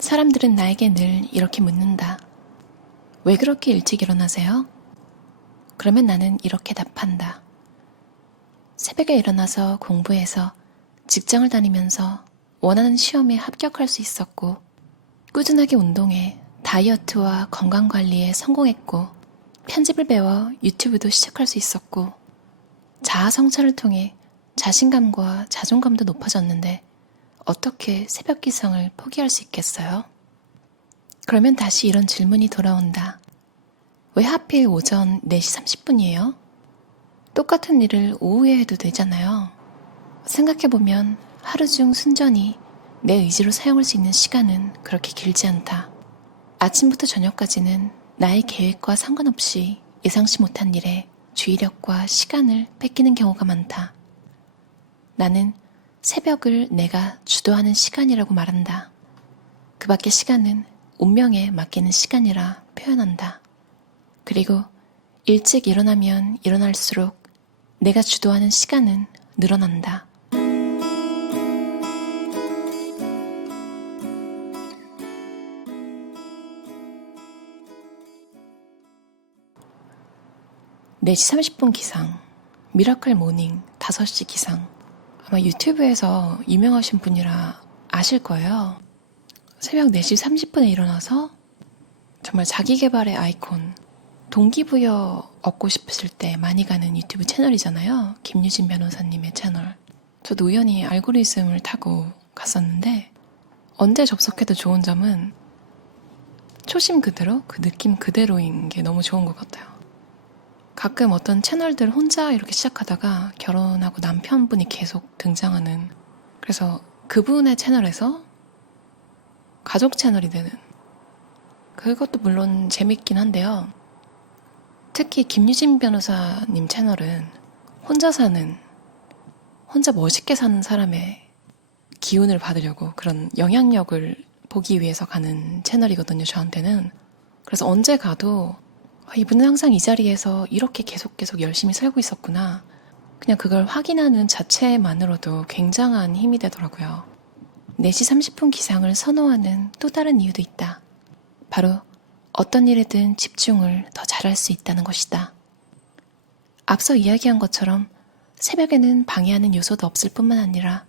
사람들은 나에게 늘 이렇게 묻는다. 왜 그렇게 일찍 일어나세요? 그러면 나는 이렇게 답한다. 새벽에 일어나서 공부해서 직장을 다니면서 원하는 시험에 합격할 수 있었고, 꾸준하게 운동해 다이어트와 건강관리에 성공했고, 편집을 배워 유튜브도 시작할 수 있었고, 자아 성찰을 통해 자신감과 자존감도 높아졌는데 어떻게 새벽 기상을 포기할 수 있겠어요? 그러면 다시 이런 질문이 돌아온다. 왜 하필 오전 4시 30분이에요? 똑같은 일을 오후에 해도 되잖아요. 생각해보면 하루 중 순전히 내 의지로 사용할 수 있는 시간은 그렇게 길지 않다. 아침부터 저녁까지는 나의 계획과 상관없이 예상치 못한 일에 주의력과 시간을 뺏기는 경우가 많다. 나는 새벽을 내가 주도하는 시간이라고 말한다. 그 밖의 시간은 운명에 맡기는 시간이라 표현한다. 그리고 일찍 일어나면 일어날수록 내가 주도하는 시간은 늘어난다. (4시 30분) 기상, 미라클 모닝 5시 기상. 아마 유튜브에서 유명하신 분이라 아실 거예요. 새벽 4시 30분에 일어나서 정말 자기계발의 아이콘, 동기부여 얻고 싶으실 때 많이 가는 유튜브 채널이잖아요. 김유진 변호사님의 채널. 저도 우연히 알고리즘을 타고 갔었는데 언제 접속해도 좋은 점은 초심 그대로, 그 느낌 그대로인 게 너무 좋은 것 같아요. 가끔 어떤 채널들 혼자 이렇게 시작하다가 결혼하고 남편분이 계속 등장하는, 그래서 그분의 채널에서 가족 채널이 되는, 그것도 물론 재밌긴 한데요. 특히 김유진 변호사님 채널은 혼자 멋있게 사는 사람의 기운을 받으려고 그런 영향력을 보기 위해서 가는 채널이거든요, 저한테는. 그래서 언제 가도 이분은 항상 이 자리에서 이렇게 계속 열심히 살고 있었구나. 그냥 그걸 확인하는 자체만으로도 굉장한 힘이 되더라고요. 4시 30분 기상을 선호하는 또 다른 이유도 있다. 바로 어떤 일에든 집중을 더 잘할 수 있다는 것이다. 앞서 이야기한 것처럼 새벽에는 방해하는 요소도 없을 뿐만 아니라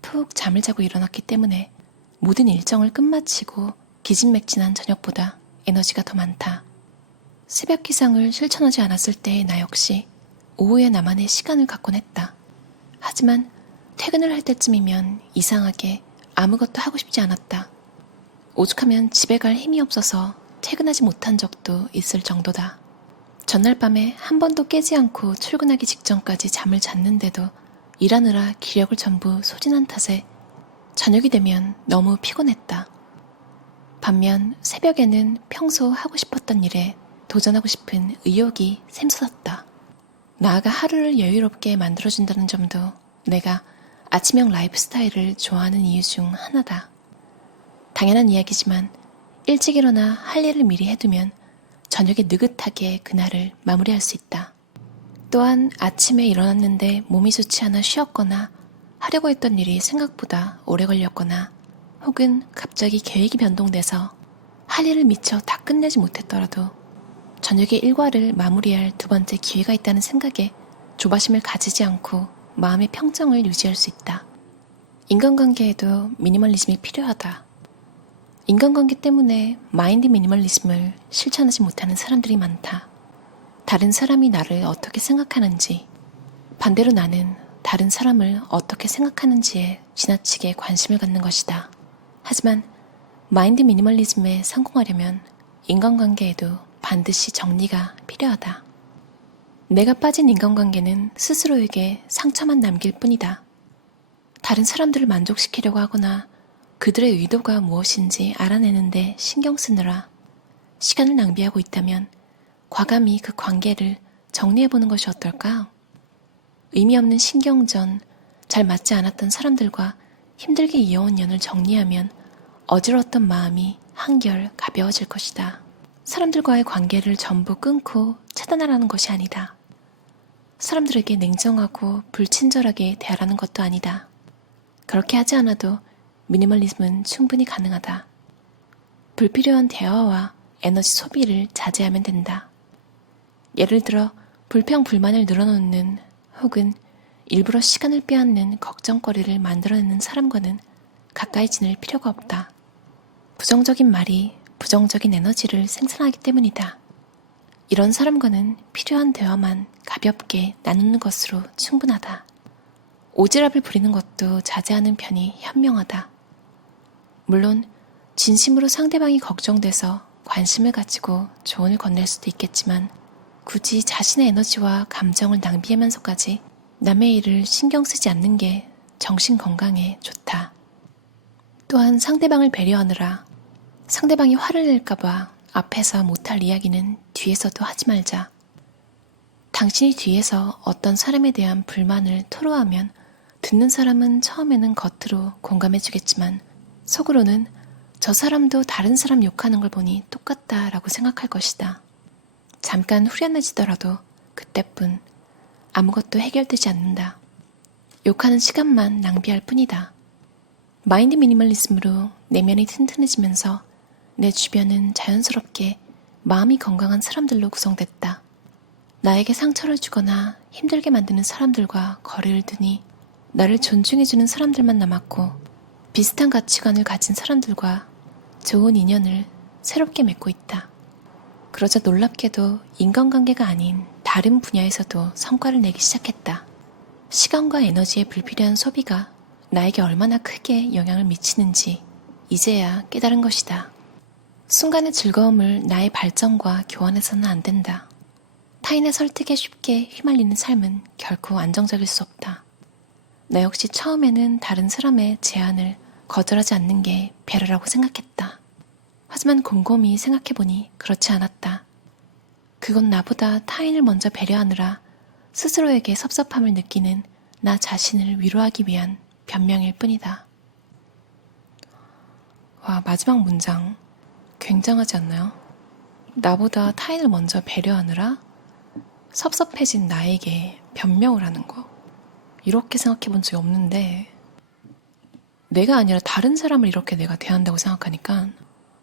푹 잠을 자고 일어났기 때문에 모든 일정을 끝마치고 기진맥진한 저녁보다 에너지가 더 많다. 새벽 기상을 실천하지 않았을 때의 나 역시 오후에 나만의 시간을 갖곤 했다. 하지만 퇴근을 할 때쯤이면 이상하게 아무것도 하고 싶지 않았다. 오죽하면 집에 갈 힘이 없어서 퇴근하지 못한 적도 있을 정도다. 전날 밤에 한 번도 깨지 않고 출근하기 직전까지 잠을 잤는데도 일하느라 기력을 전부 소진한 탓에 저녁이 되면 너무 피곤했다. 반면 새벽에는 평소 하고 싶었던 일에 도전하고 싶은 의욕이 샘솟았다. 나아가 하루를 여유롭게 만들어준다는 점도 내가 아침형 라이프 스타일을 좋아하는 이유 중 하나다. 당연한 이야기지만 일찍 일어나 할 일을 미리 해두면 저녁에 느긋하게 그날을 마무리할 수 있다. 또한 아침에 일어났는데 몸이 좋지 않아 쉬었거나 하려고 했던 일이 생각보다 오래 걸렸거나 혹은 갑자기 계획이 변동돼서 할 일을 미처 다 끝내지 못했더라도 저녁에 일과를 마무리할 두 번째 기회가 있다는 생각에 조바심을 가지지 않고 마음의 평정을 유지할 수 있다. 인간관계에도 미니멀리즘이 필요하다. 인간관계 때문에 마인드 미니멀리즘을 실천하지 못하는 사람들이 많다. 다른 사람이 나를 어떻게 생각하는지, 반대로 나는 다른 사람을 어떻게 생각하는지에 지나치게 관심을 갖는 것이다. 하지만 마인드 미니멀리즘에 성공하려면 인간관계에도 반드시 정리가 필요하다. 내가 빠진 인간관계는 스스로에게 상처만 남길 뿐이다. 다른 사람들을 만족시키려고 하거나 그들의 의도가 무엇인지 알아내는데 신경 쓰느라 시간을 낭비하고 있다면 과감히 그 관계를 정리해보는 것이 어떨까? 의미 없는 신경전, 잘 맞지 않았던 사람들과 힘들게 이어온 연을 정리하면 어지러웠던 마음이 한결 가벼워질 것이다. 사람들과의 관계를 전부 끊고 차단하라는 것이 아니다. 사람들에게 냉정하고 불친절하게 대하라는 것도 아니다. 그렇게 하지 않아도 미니멀리즘은 충분히 가능하다. 불필요한 대화와 에너지 소비를 자제하면 된다. 예를 들어 불평불만을 늘어놓는 혹은 일부러 시간을 빼앗는 걱정거리를 만들어내는 사람과는 가까이 지낼 필요가 없다. 부정적인 말이 부정적인 에너지를 생산하기 때문이다. 이런 사람과는 필요한 대화만 가볍게 나누는 것으로 충분하다. 오지랖을 부리는 것도 자제하는 편이 현명하다. 물론 진심으로 상대방이 걱정돼서 관심을 가지고 조언을 건넬 수도 있겠지만 굳이 자신의 에너지와 감정을 낭비하면서까지 남의 일을 신경 쓰지 않는 게 정신 건강에 좋다. 또한 상대방을 배려하느라 상대방이 화를 낼까봐 앞에서 못할 이야기는 뒤에서도 하지 말자. 당신이 뒤에서 어떤 사람에 대한 불만을 토로하면 듣는 사람은 처음에는 겉으로 공감해주겠지만 속으로는 저 사람도 다른 사람 욕하는 걸 보니 똑같다라고 생각할 것이다. 잠깐 후련해지더라도 그때뿐 아무것도 해결되지 않는다. 욕하는 시간만 낭비할 뿐이다. 마인드 미니멀리즘으로 내면이 튼튼해지면서 내 주변은 자연스럽게 마음이 건강한 사람들로 구성됐다. 나에게 상처를 주거나 힘들게 만드는 사람들과 거리를 두니 나를 존중해주는 사람들만 남았고 비슷한 가치관을 가진 사람들과 좋은 인연을 새롭게 맺고 있다. 그러자 놀랍게도 인간관계가 아닌 다른 분야에서도 성과를 내기 시작했다. 시간과 에너지의 불필요한 소비가 나에게 얼마나 크게 영향을 미치는지 이제야 깨달은 것이다. 순간의 즐거움을 나의 발전과 교환해서는 안 된다. 타인의 설득에 쉽게 휘말리는 삶은 결코 안정적일 수 없다. 나 역시 처음에는 다른 사람의 제안을 거절하지 않는 게 배려라고 생각했다. 하지만 곰곰이 생각해보니 그렇지 않았다. 그건 나보다 타인을 먼저 배려하느라 스스로에게 섭섭함을 느끼는 나 자신을 위로하기 위한 변명일 뿐이다. 와, 마지막 문장 굉장하지 않나요? 나보다 타인을 먼저 배려하느라 섭섭해진 나에게 변명을 하는 거. 이렇게 생각해 본 적이 없는데 내가 아니라 다른 사람을 이렇게 내가 대한다고 생각하니까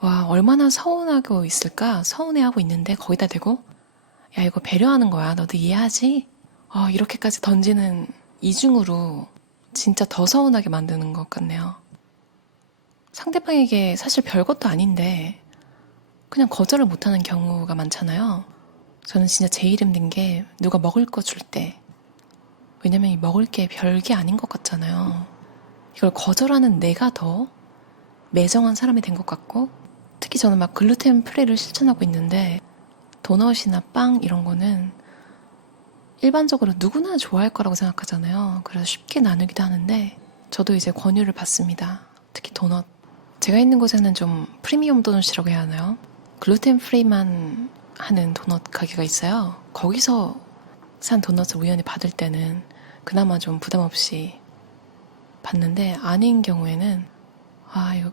와, 얼마나 서운하고 있을까? 서운해하고 있는데 거기다 대고 야, 이거 배려하는 거야. 너도 이해하지? 이렇게까지 던지는 이중으로 진짜 더 서운하게 만드는 것 같네요. 상대방에게 사실 별것도 아닌데 그냥 거절을 못하는 경우가 많잖아요. 저는 진짜 제일 힘든 게 누가 먹을 거 줄 때, 왜냐면 이 먹을 게 별게 아닌 것 같잖아요. 이걸 거절하는 내가 더 매정한 사람이 된 것 같고, 특히 저는 막 글루텐 프리를 실천하고 있는데 도넛이나 빵 이런 거는 일반적으로 누구나 좋아할 거라고 생각하잖아요. 그래서 쉽게 나누기도 하는데 저도 이제 권유를 받습니다. 특히 도넛. 제가 있는 곳에는 좀 프리미엄 도넛이라고 해야 하나요? 글루텐 프리만 하는 도넛 가게가 있어요. 거기서 산 도넛을 우연히 받을 때는 그나마 좀 부담 없이 받는데 아닌 경우에는 이거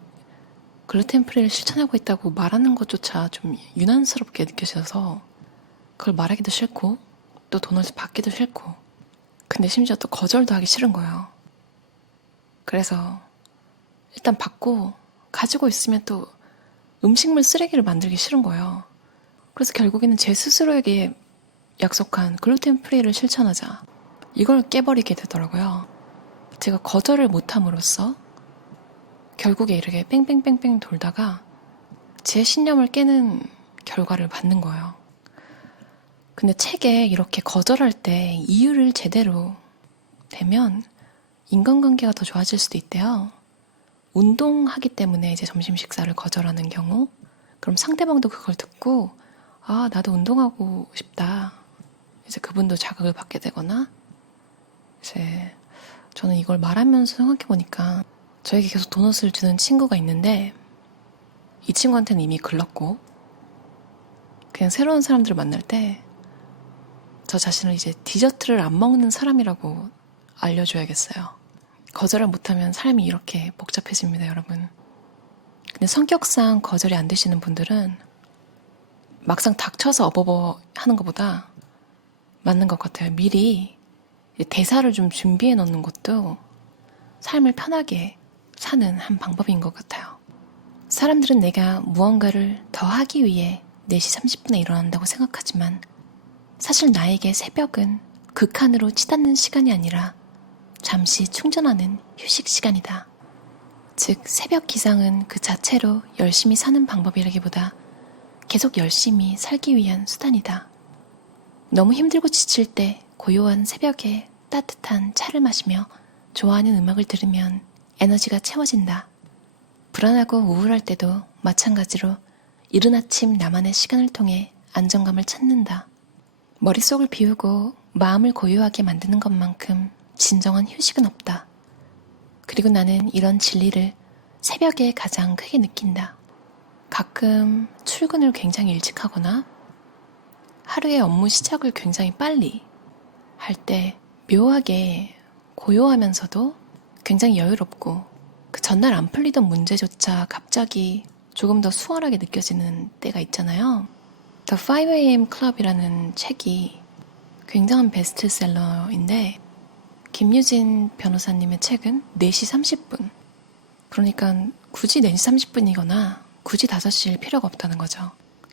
글루텐 프리를 실천하고 있다고 말하는 것조차 좀 유난스럽게 느껴져서 그걸 말하기도 싫고 또 도넛을 받기도 싫고 근데 심지어 또 거절도 하기 싫은 거예요. 그래서 일단 받고 가지고 있으면 또 음식물 쓰레기를 만들기 싫은 거예요. 그래서 결국에는 제 스스로에게 약속한 글루텐 프리를 실천하자. 이걸 깨버리게 되더라고요. 제가 거절을 못함으로써 결국에 이렇게 뺑뺑뺑뺑 돌다가 제 신념을 깨는 결과를 받는 거예요. 근데 책에 이렇게 거절할 때 이유를 제대로 대면 인간관계가 더 좋아질 수도 있대요. 운동하기 때문에 이제 점심 식사를 거절하는 경우, 그럼 상대방도 그걸 듣고 나도 운동하고 싶다. 이제 그분도 자극을 받게 되거나, 이제 저는 이걸 말하면서 생각해보니까 저에게 계속 도넛을 주는 친구가 있는데 이 친구한테는 이미 글렀고 그냥 새로운 사람들을 만날 때 저 자신을 이제 디저트를 안 먹는 사람이라고 알려줘야겠어요. 거절을 못하면 삶이 이렇게 복잡해집니다, 여러분. 근데 성격상 거절이 안 되시는 분들은 막상 닥쳐서 어버버 하는 것보다 맞는 것 같아요. 미리 대사를 좀 준비해 놓는 것도 삶을 편하게 사는 한 방법인 것 같아요. 사람들은 내가 무언가를 더 하기 위해 4시 30분에 일어난다고 생각하지만 사실 나에게 새벽은 극한으로 치닫는 시간이 아니라 잠시 충전하는 휴식 시간이다. 즉, 새벽 기상은 그 자체로 열심히 사는 방법이라기보다 계속 열심히 살기 위한 수단이다. 너무 힘들고 지칠 때 고요한 새벽에 따뜻한 차를 마시며 좋아하는 음악을 들으면 에너지가 채워진다. 불안하고 우울할 때도 마찬가지로 이른 아침 나만의 시간을 통해 안정감을 찾는다. 머릿속을 비우고 마음을 고요하게 만드는 것만큼 진정한 휴식은 없다. 그리고 나는 이런 진리를 새벽에 가장 크게 느낀다. 가끔 출근을 굉장히 일찍 하거나 하루의 업무 시작을 굉장히 빨리 할 때 묘하게 고요하면서도 굉장히 여유롭고 그 전날 안 풀리던 문제조차 갑자기 조금 더 수월하게 느껴지는 때가 있잖아요. The 5am Club이라는 책이 굉장한 베스트셀러인데 김유진 변호사님의 책은 4시 30분. 그러니까 굳이 4시 30분이거나 굳이 5시일 필요가 없다는 거죠.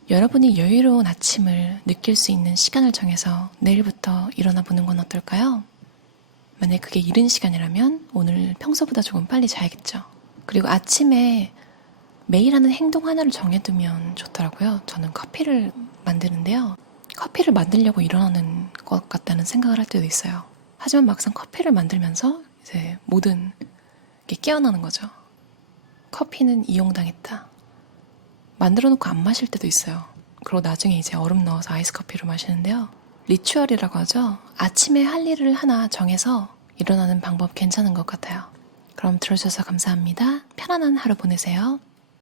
여러분이 여유로운 아침을 느낄 수 있는 시간을 정해서 내일부터 일어나 보는 건 어떨까요? 만약 그게 이른 시간이라면 오늘 평소보다 조금 빨리 자야겠죠. 그리고 아침에 매일 하는 행동 하나를 정해두면 좋더라고요. 저는 커피를 만드는데요. 커피를 만들려고 일어나는 것 같다는 생각을 할 때도 있어요. 하지만 막상 커피를 만들면서 이제 모든 게 깨어나는 거죠. 커피는 이용당했다. 만들어 놓고 안 마실 때도 있어요. 그리고 나중에 이제 얼음 넣어서 아이스 커피로 마시는데요. 리추얼이라고 하죠. 아침에 할 일을 하나 정해서 일어나는 방법 괜찮은 것 같아요. 그럼 들어주셔서 감사합니다. 편안한 하루 보내세요.